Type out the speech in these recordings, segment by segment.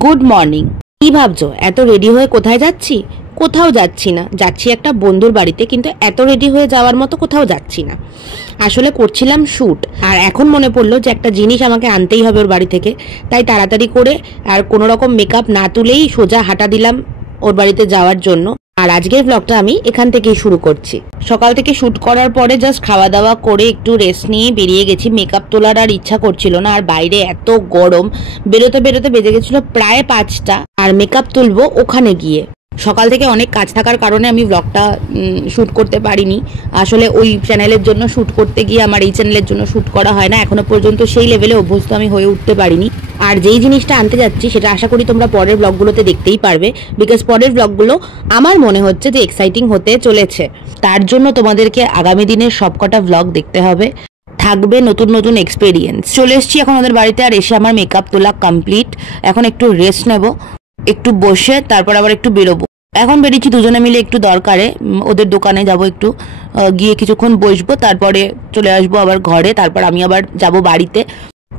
Good morning. কি ভাবছো এত রেডি হয়ে কোথায় যাচ্ছি? কোথাও যাচ্ছি না, যাচ্ছি একটা বন্ধুর বাড়িতে, কিন্তু এত রেডি হয়ে যাওয়ার মতো কোথাও যাচ্ছি না। আসলে করছিলাম শ্যুট, আর এখন মনে পড়লো যে একটা জিনিস আমাকে আনতেই হবে ওর বাড়ি থেকে। তাই তাড়াতাড়ি করে আর কোনো রকম মেকআপ না তুলেই সোজা হাঁটা দিলাম ওর বাড়িতে যাওয়ার জন্য। আর আজকের ব্লগটা আমি এখান থেকেই শুরু করছি। সকাল থেকে শ্যুট করার পরে জাস্ট খাওয়া দাওয়া করে একটু রেস্ট নিয়ে বেরিয়ে গেছি। মেকআপ তোলার আর ইচ্ছা করছিল না, আর বাইরে এত গরম, বেরোতে বেরোতে বেজে গেছিল প্রায় 5টা। আর মেকআপ তুলবো ওখানে গিয়ে। সকাল থেকে অনেক কাজ থাকার কারণে আমি ব্লগটা শ্যুট করতে পারিনি। আসলে ওই চ্যানেলের জন্য শ্যুট করতে গিয়ে আমার এই চ্যানেলের জন্য শ্যুট করা হয় না, এখনো পর্যন্ত সেই লেভেলে অভ্যস্ত আমি হয়ে উঠতে পারিনি। আর যেই জিনিসটা আনতে যাচ্ছি সেটা আশা করি তোমরা পরের ব্লগগুলোতে দেখতেই পারবে, বিকজ পরের ব্লগগুলো আমার মনে হচ্ছে যে এক্সাইটিং হতে চলেছে। তার জন্য তোমাদেরকে আগামী দিনের সবকটা ব্লগ দেখতে হবে, থাকবে নতুন নতুন এক্সপিরিয়েন্স। চলে এসেছি এখন ওদের বাড়িতে, আর এসে আমার মেকআপ তোলা কমপ্লিট। এখন একটু রেস্ট নেব, একটু বসে তারপর আবার একটু বেরোবো। এখন বেরিয়েছি দুজনে মিলে একটু দরকারে, ওদের দোকানে যাব, একটু গিয়ে কিছুক্ষণ বসবো, তারপরে চলে আসবো আবার ঘরে। তারপর আমি আবার যাব বাড়িতে।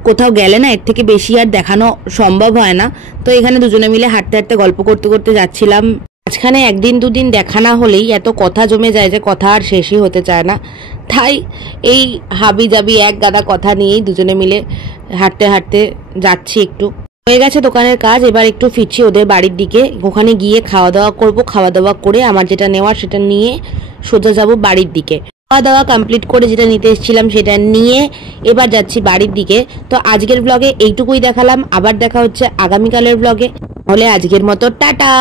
কোথাও গেলে না এর থেকে বেশি আর দেখানো সম্ভব হয় না, তো এখানে দুজনে মিলে হাঁটতে হাঁটতে গল্প করতে করতে যাচ্ছিলাম। মাঝখানে একদিন দুদিন দেখা না হলেই এত কথা জমে যায় যে কথা আর শেষই হতে চায় না। তাই এই হাবি জাবি এক গাদা কথা নিয়েই দুজনে মিলে হাঁটতে হাঁটতে যাচ্ছি। একটু হয়ে গেছে দোকানের কাজ, এবার একটু ফিরছি ওদের বাড়ির দিকে। ওখানে গিয়ে খাওয়া দাওয়া করব, খাওয়া দাওয়া করে আমার যেটা নেওয়ার সেটা নিয়ে সোজা যাব বাড়ির দিকে। খাওয়া দাওয়া কমপ্লিট করে যেটা নিতে এসেছিলাম সেটা নিয়ে এবার যাচ্ছি বাড়ির দিকে। তো আজকের ব্লগে এইটুকুই দেখালাম, আবার দেখা হচ্ছে আগামীকালের ব্লগে। তাহলে আজকের মতো টাটা।